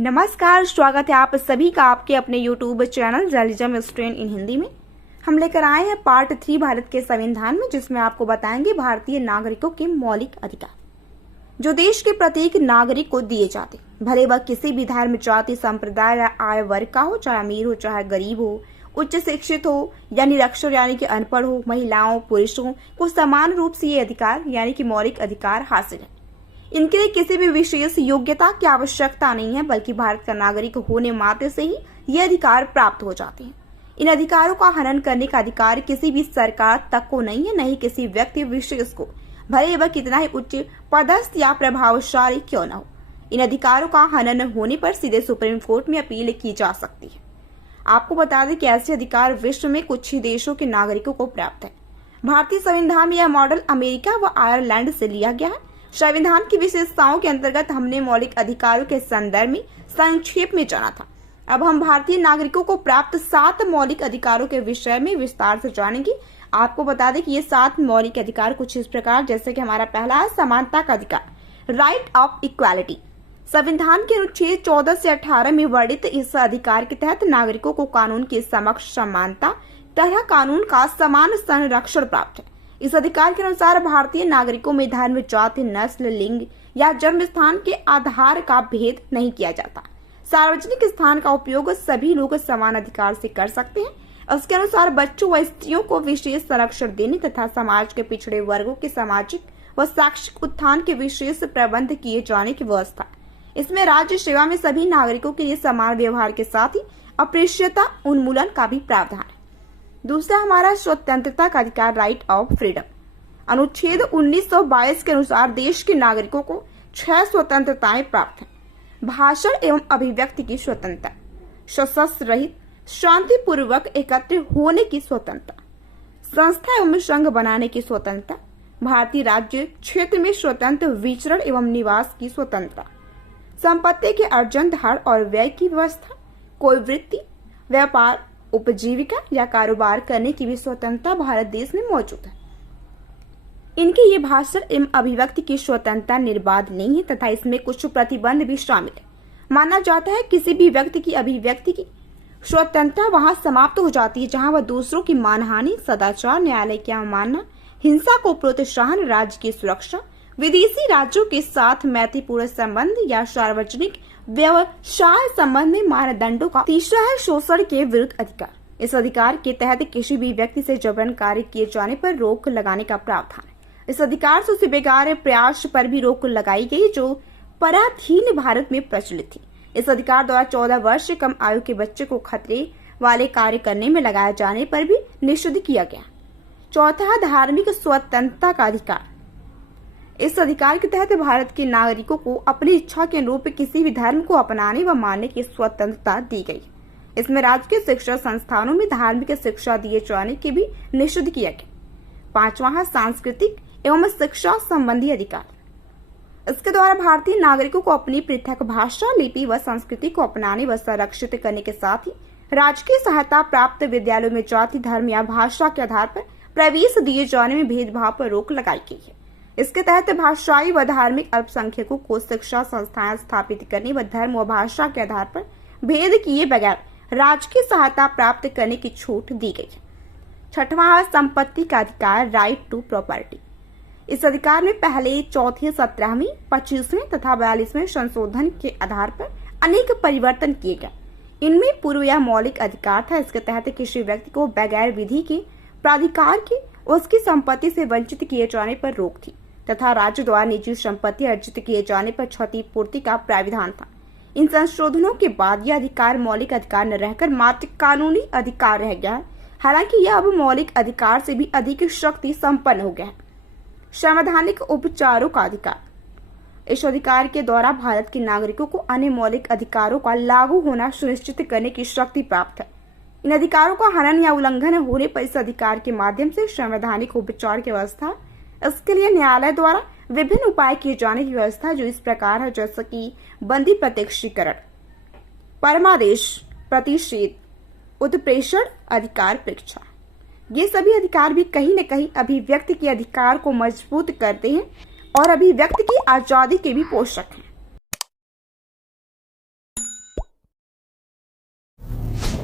नमस्कार, स्वागत है आप सभी का आपके अपने YouTube channel journalism student in Hindi में। हम लेकर आए हैं पार्ट 3 भारत के संविधान में, जिसमें आपको बताएंगे भारतीय नागरिकों के मौलिक अधिकार जो देश के प्रत्येक नागरिक को दिए जाते, भले वह किसी भी धर्म, जाति, संप्रदाय या आय वर्ग का हो, चाहे अमीर हो चाहे गरीब हो, उच्च शिक्षित हो या निरक्षर यानी कि अनपढ़ हो, महिलाओं पुरुषों को समान रूप से ये अधिकार यानी कि मौलिक अधिकार हासिल है। इनके लिए किसी भी विशेष योग्यता की आवश्यकता नहीं है, बल्कि भारत का नागरिक होने मात्र से ही ये अधिकार प्राप्त हो जाते हैं। इन अधिकारों का हनन करने का अधिकार किसी भी सरकार तक को नहीं है, न ही किसी व्यक्ति विशेष को, भले वह कितना ही उच्च पदस्थ या प्रभावशाली क्यों न हो। इन अधिकारों का हनन होने पर सीधे सुप्रीम कोर्ट में अपील की जा सकती है। आपको बता दें कि ऐसे अधिकार विश्व में कुछ ही देशों के नागरिकों को प्राप्त है। भारतीय संविधान में यह मॉडल अमेरिका व आयरलैंड से लिया गया है। संविधान की विशेषताओं के अंतर्गत हमने मौलिक अधिकारों के संदर्भ में संक्षेप में जाना था। अब हम भारतीय नागरिकों को प्राप्त 7 मौलिक अधिकारों के विषय में विस्तार से जानेंगे। आपको बता दें कि ये 7 मौलिक अधिकार कुछ इस प्रकार, जैसे कि हमारा पहला है समानता का अधिकार, राइट ऑफ इक्वालिटी। संविधान के अनुच्छेद 14 से 18 में वर्णित इस अधिकार के तहत नागरिकों को कानून के समक्ष समानता तथा कानून का समान संरक्षण प्राप्त है। इस अधिकार के अनुसार भारतीय नागरिकों में धर्म, जाति, नस्ल, लिंग या जन्म स्थान के आधार का भेद नहीं किया जाता। सार्वजनिक स्थान का उपयोग सभी लोग समान अधिकार से कर सकते हैं। इसके अनुसार बच्चों व स्त्रियों को विशेष संरक्षण देने तथा समाज के पिछड़े वर्गों के सामाजिक व शैक्षिक उत्थान के विशेष प्रबंध किए जाने की व्यवस्था। इसमें राज्य सेवा में सभी नागरिकों के लिए समान व्यवहार के साथ ही अस्पृश्यता उन्मूलन का भी प्रावधान है। दूसरा हमारा स्वतंत्रता का अधिकार, राइट ऑफ फ्रीडम। अनुच्छेद 1922 के अनुसार देश के नागरिकों को 6 स्वतंत्रताएं प्राप्त हैं। भाषण एवं अभिव्यक्ति की स्वतंत्रता, सशस्त्र रहित शांतिपूर्वक एकत्र होने की स्वतंत्रता, संस्था एवं संघ बनाने की स्वतंत्रता, भारतीय राज्य क्षेत्र में स्वतंत्र विचरण एवं निवास की स्वतंत्रता, संपत्ति के अर्जन, धारण और व्यय की व्यवस्था, कोई वृत्ति, व्यापार, उपजीविका या कारोबार करने की भी स्वतंत्रता भारत देश में मौजूद है। इनकी ये भाषण एवं अभिव्यक्ति की स्वतंत्रता निर्बाध नहीं है तथा इसमें कुछ प्रतिबंध भी शामिल है। माना जाता है किसी भी व्यक्ति की अभिव्यक्ति की स्वतंत्रता वहां समाप्त हो जाती है जहां वह दूसरों की मानहानि, सदाचार, न्यायालय की अवमानना, हिंसा को प्रोत्साहन, राज्य की सुरक्षा, विदेशी राज्यों के साथ मैत्रीपूर्ण संबंध या सार्वजनिक व्यवसाय संबंध में मानदंडों का। तीसरा है शोषण के विरुद्ध अधिकार। इस अधिकार के तहत किसी भी व्यक्ति से जबरन कार्य किए जाने पर रोक लगाने का प्रावधान है। इस अधिकार से उसे बेकार प्रयास पर भी रोक लगाई गई जो पराधीन भारत में प्रचलित थी। इस अधिकार द्वारा 14 वर्ष से कम आयु के बच्चे को खतरे वाले कार्य करने में लगाए जाने पर भी निषिद्ध किया गया। चौथा, धार्मिक स्वतंत्रता का अधिकार। इस अधिकार के तहत भारत के नागरिकों को अपनी इच्छा के अनुरूप किसी भी धर्म को अपनाने व मानने की स्वतंत्रता दी गई। इसमें राज्य के शिक्षा संस्थानों में धार्मिक शिक्षा दिए जाने के भी निषिद्ध किया गया। पांचवा है सांस्कृतिक एवं शिक्षा संबंधी अधिकार। इसके द्वारा भारतीय नागरिकों को अपनी पृथक भाषा, लिपि व संस्कृति को अपनाने व संरक्षित करने के साथ ही राजकीय सहायता प्राप्त विद्यालयों में जाति, धर्म या भाषा के आधार पर प्रवेश दिए जाने में भेदभाव पर रोक लगाई गई है। इसके तहत भाषाई व धार्मिक अल्पसंख्यकों को शिक्षा संस्थाएं स्थापित करने व धर्म व भाषा के आधार पर भेद किए बगैर राजकीय सहायता प्राप्त करने की छूट दी गई है। छठवां, संपत्ति का अधिकार, राइट टू प्रॉपर्टी। इस अधिकार में पहले, चौथे, 17वें, 25वें तथा 42वें संशोधन के आधार पर अनेक परिवर्तन किए गए। इनमें पूर्व यह मौलिक अधिकार था। इसके तहत किसी व्यक्ति को बगैर विधि के प्राधिकार के उसकी संपत्ति से वंचित किए जाने पर रोक थी तथा राज्य द्वारा निजी संपत्ति अर्जित किए जाने पर क्षतिपूर्ति का प्राविधान था। इन संशोधनों के बाद यह अधिकार मौलिक अधिकार न रहकर मात्र कानूनी अधिकार रह गया है। हालांकि यह अब मौलिक अधिकार से भी अधिक शक्ति संपन्न हो गया है। संवैधानिक उपचारों का अधिकार। इस अधिकार के द्वारा भारत के नागरिकों को अन्य मौलिक अधिकारों का लागू होना सुनिश्चित करने की शक्ति प्राप्त है। इन अधिकारों का हनन या उल्लंघन होने पर इस अधिकार के माध्यम से संवैधानिक उपचार की व्यवस्था। इसके लिए न्यायालय द्वारा विभिन्न उपाय किए जाने की व्यवस्था जो इस प्रकार है, जैसे कि बंदी प्रत्यक्षीकरण, परमादेश, प्रतिषेध, उत्प्रेषण, अधिकार परीक्षा। ये सभी अधिकार भी कहीं न कहीं अभिव्यक्ति के अधिकार को मजबूत करते हैं और अभिव्यक्ति की आजादी के भी पोषक हैं।